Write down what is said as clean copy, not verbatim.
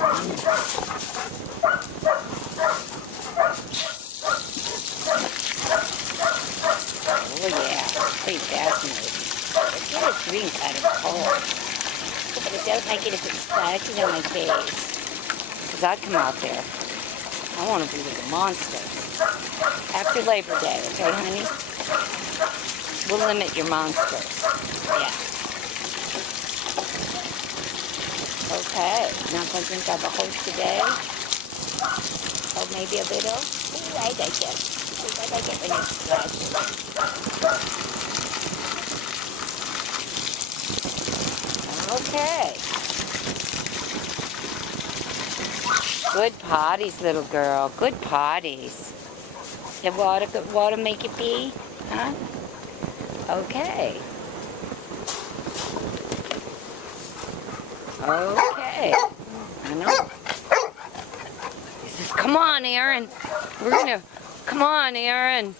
Oh yeah, pretty fascinating. But get a drink out of cold. But it does make it if it splashes on my face. Because I'd come out there. I want to be with a monster. After Labor Day, okay, honey? We'll limit your monsters. Yeah. Okay. Not going to drink out of a hose today. Oh, maybe a little. Ooh, I like it. Ooh, I like it when it splashes. Okay. Good potties, little girl. Good potties. Did water make you pee? Huh? Okay. Okay. I know. He says, come on, Aaron. Come on, Aaron.